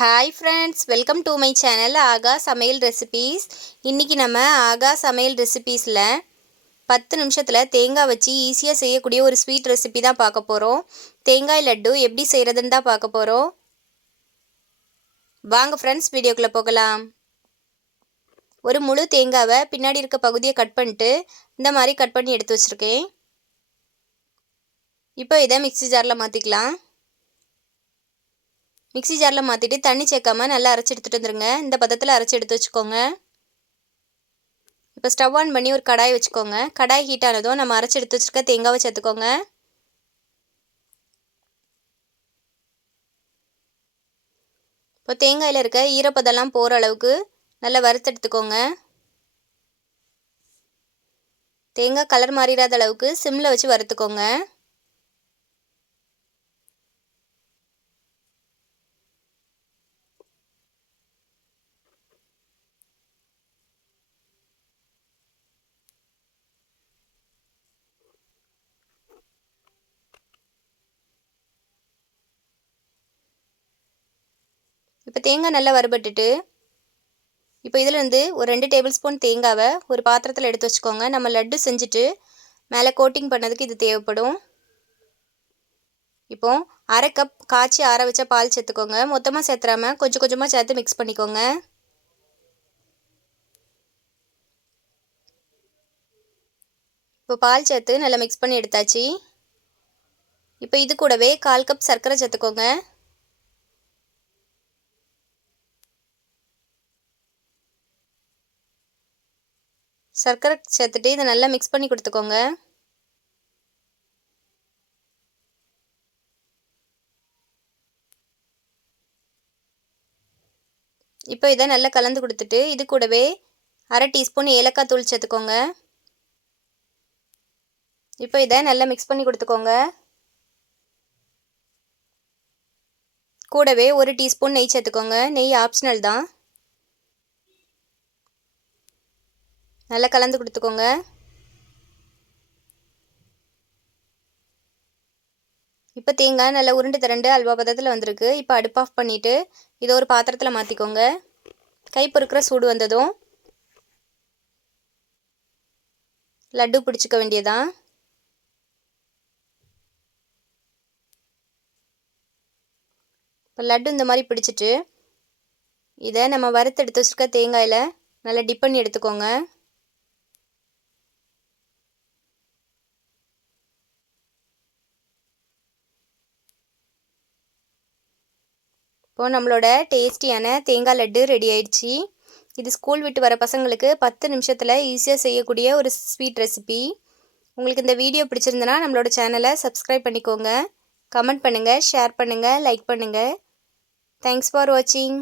Hi friends welcome to my channel ஆகா சமையல் recipes இன்றைக்கி நம்ம ஆகா சமையல் ரெசிபீஸில் பத்து நிமிஷத்தில் தேங்காய் வச்சு ஈஸியாக செய்யக்கூடிய ஒரு ஸ்வீட் ரெசிபி தான் பார்க்க போகிறோம் தேங்காய் லட்டு எப்படி செய்கிறதுன்னு தான் பார்க்க போகிறோம் வாங்க ஃப்ரெண்ட்ஸ் வீடியோக்குள்ளே போகலாம். ஒரு முழு தேங்காவை பின்னாடி இருக்க பகுதியை கட் பண்ணிட்டு இந்த மாதிரி கட் பண்ணி எடுத்து வச்சுருக்கேன். இப்போ இதை மிக்சி ஜாரில் மாற்றிக்கலாம் மிக்சி ஜாரில் மாற்றிட்டு தண்ணி சேர்க்காமல் நல்லா அரைச்சி எடுத்துகிட்டு வந்துருங்க. இந்த பதத்தில் அரைச்சி எடுத்து வச்சுக்கோங்க. இப்போ ஸ்டவ் ஆன் பண்ணி ஒரு கடாய் வச்சுக்கோங்க. கடாய் ஹீட் ஆனதும் நம்ம அரைச்சி எடுத்து வச்சுருக்க தேங்காவை சேர்த்துக்கோங்க. இப்போ தேங்காயில் இருக்க ஈரப்பதெல்லாம் போகிற அளவுக்கு நல்லா வறுத்தெடுத்துக்கோங்க தேங்காய் கலர் மாறிடாத அளவுக்கு சிம்மில் வச்சு வறுத்துக்கோங்க. இப்போ தேங்காய் நல்லா வறுபட்டுட்டு இப்போ இதிலேருந்து ஒரு ரெண்டு டேபிள் ஸ்பூன் தேங்காவை ஒரு பாத்திரத்தில் எடுத்து வச்சுக்கோங்க. நம்ம லட்டு செஞ்சுட்டு மேலே கோட்டிங் பண்ணதுக்கு இது தேவைப்படும். இப்போ அரை கப் காய்ச்சி ஆற வச்ச பால் சேர்த்துக்கோங்க. மொத்தமாக சேர்த்துறாம கொஞ்சம் கொஞ்சமாக சேர்த்து மிக்ஸ் பண்ணிக்கோங்க. இப்போ பால் சேர்த்து நல்லா மிக்ஸ் பண்ணி எடுத்தாச்சு. இப்போ இது கூடவே கால் கப் சர்க்கரை சேர்த்துக்கோங்க. சர்க்கரை சேர்த்துட்டு இதை நல்லா மிக்ஸ் பண்ணி கொடுத்துக்கோங்க. இப்போ இதை நல்லா கலந்து கொடுத்துட்டு இது கூடவே அரை டீஸ்பூன் ஏலக்காய் தூள் சேர்த்துக்கோங்க. இப்போ இதை நல்லா மிக்ஸ் பண்ணி கொடுத்துக்கோங்க. கூடவே ஒரு டீஸ்பூன் நெய் சேர்த்துக்கோங்க. நெய் ஆப்ஷனல் தான். நல்லா கலந்து கொடுத்துக்கோங்க. இப்போ தேங்காய் நல்லா உருண்டு திரண்டு அல்வா பதத்தில் வந்திருக்கு. இப்போ அடுப்பு ஆஃப் பண்ணிவிட்டு இதை ஒரு பாத்திரத்தில் மாற்றிக்கோங்க கை பொறுக்கிற சூடு வந்ததும் லட்டு பிடிச்சிக்க வேண்டியதான் இப்போ லட்டு இந்த மாதிரி பிடிச்சிட்டு இதை நம்ம வறுத்து எடுத்து வச்சுருக்க தேங்காயில் நல்லா டிப் பண்ணி எடுத்துக்கோங்க. இப்போது நம்மளோட டேஸ்டியான தேங்காய் லட்டு ரெடி ஆயிடுச்சு. இது ஸ்கூல் விட்டு வர பசங்களுக்கு பத்து நிமிஷத்தில் ஈஸியாக செய்யக்கூடிய ஒரு ஸ்வீட் ரெசிபி உங்களுக்கு இந்த வீடியோ பிடிச்சிருந்தனா நம்மளோட சேனலை சப்ஸ்கிரைப் பண்ணிக்கோங்க. கமெண்ட் பண்ணுங்கள் ஷேர் பண்ணுங்கள் லைக் பண்ணுங்கள் தேங்க்ஸ் ஃபார் வாட்சிங்